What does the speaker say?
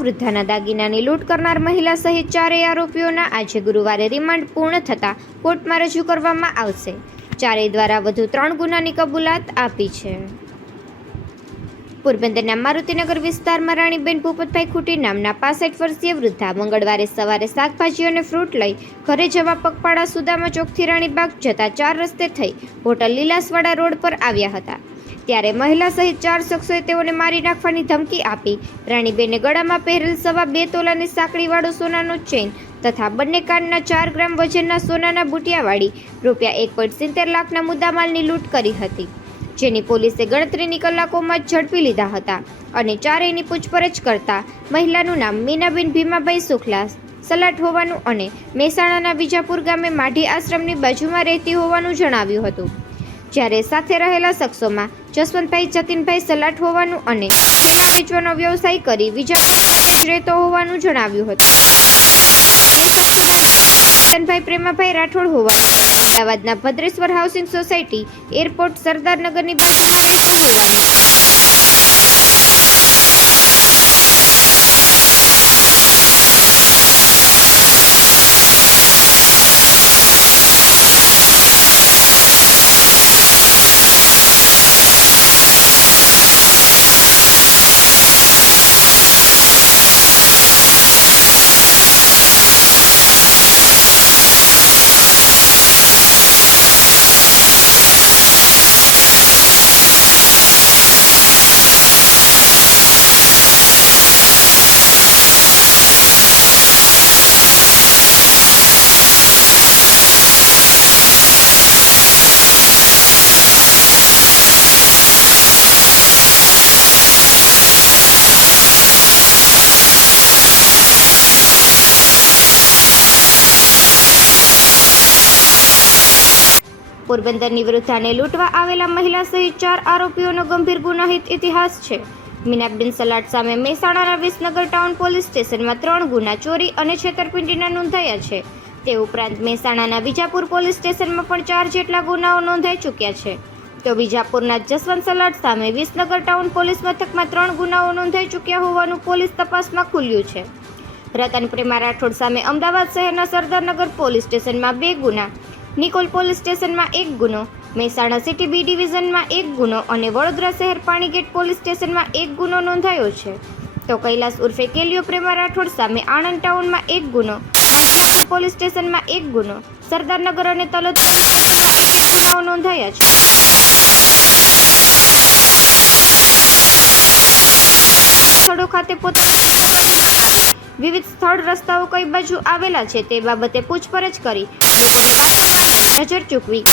વૃદ્ધાના દાગીનાની લૂંટ કરનાર મહિલા સહિત ચારેય આરોપીઓના આજે ગુરુવારે રિમાન્ડ પૂર્ણ થતાં કોર્ટમાં રજૂ કરવામાં આવશે. ચારેય દ્વારા વધુ ત્રણ ગુનાની કબૂલાત આપી છે. પોરબંદરના મારુતિનગર વિસ્તારમાં રાણીબેન ભૂપતભાઈ ખૂટી નામના પાસઠ વર્ષીય વૃદ્ધા મંગળવારે સવારે શાકભાજી અને ફ્રૂટ લઈ ઘરે જવા પગપાળા સુદામા ચોકથી રાણીબાગ જતા ચાર રસ્તે થઈ હોટલ લીલાસવાડા રોડ પર આવ્યા હતા. ત્યારે મહિલા સહિત ચાર શખ્સોએ તેઓને મારી નાખવાની ધમકી આપી. રાણીબેને ગળામાં પહેરેલ સવા બે તોલાની સાંકળીવાળો સોનાનો ચેઇન તથા બંને કાનના ચાર ગ્રામ વજનના સોનાના બુટિયાવાળી રૂપિયા એક પોઈન્ટ સિત્તેર લાખના મુદ્દામાલની લૂંટ કરી હતી, જેની પોલીસે ગણતરીની કલાકોમાં જ ઝડપી લીધા હતા અને ચારેયની પૂછપરછ કરતા મહિલાનું નામ મીનાબેન ભીમાભાઈ શુક્લા સલાટ હોવાનું અને મહેસાણાના વિજાપુર ગામે માઢી આશ્રમની બાજુમાં રહેતી હોવાનું જણાવ્યું હતું. જ્યારે સાથે રહેલા શખ્સોમાં જસવંતભાઈ, જતીનભાઈ સલાટ હોવાનું અને સોના વેચવાનો વ્યવસાય કરી વિજાપુર જ રહેતો હોવાનું જણાવ્યું હતું. બે શખ્સોના નામ ચેતનભાઈ પ્રેમાભાઈ રાઠોડ હોવાનું અમદાવાદના ભદ્રેશ્વર હાઉસિંગ સોસાયટી એરપોર્ટ સરદારનગરની બાજુમાં રહેતો હોવાનું પોરબંદરની વૃદ્ધાને લૂંટવા આવેલા મહિલા સહિત ચાર આરોપીઓનો ગંભીર ગુનાહિત ઇતિહાસ છે. મીનાબેન સલાટ સામે મહેસાણાના વિસનગર ટાઉન પોલીસ સ્ટેશનમાં ત્રણ ગુના ચોરી અને છેતરપિંડીના નોંધાયા છે. તે ઉપરાંત મહેસાણાના વિજાપુર પોલીસ સ્ટેશનમાં પણ ચાર જેટલા ગુનાઓ નોંધાઈ ચૂક્યા છે. તો વિજાપુરના જસવંત સલાટ સામે વિસનગર ટાઉન પોલીસ મથકમાં ત્રણ ગુનાઓ નોંધાઈ ચૂક્યા હોવાનું પોલીસ તપાસમાં ખુલ્યું છે. રતન પ્રેમા રાઠોડ સામે અમદાવાદ શહેરના સરદારનગર પોલીસ સ્ટેશનમાં બે ગુના નિકોલ પોલીસ સ્ટેશનમાં એક ગુનો, મહેસાણા સિટી બી ડિવિઝનમાં એક ગુનો અને વડોદરા શહેર પાણીગેટ પોલીસ સ્ટેશનમાં એક ગુનો નોંધાયો છે. તો કૈલાસ ઉર્ફે કેલિયો પ્રેમા રાઠોડ સામે આણંદ ટાઉનમાં એક ગુનો માંજિયાપુર પોલીસ સ્ટેશનમાં એક ગુનો, સરદારનગર અને તલોદ પોલીસ સ્ટેશનમાં એક એક ગુનાઓ નોંધાયા છે. સ્થળો ખાતે પોતાના વિવિધ સ્થળ રસ્તાઓ કઈ બાજુ આવેલા છે તે બાબતે પૂછપરછ કરી લોકોની વારંવાર નજર ચૂકવી.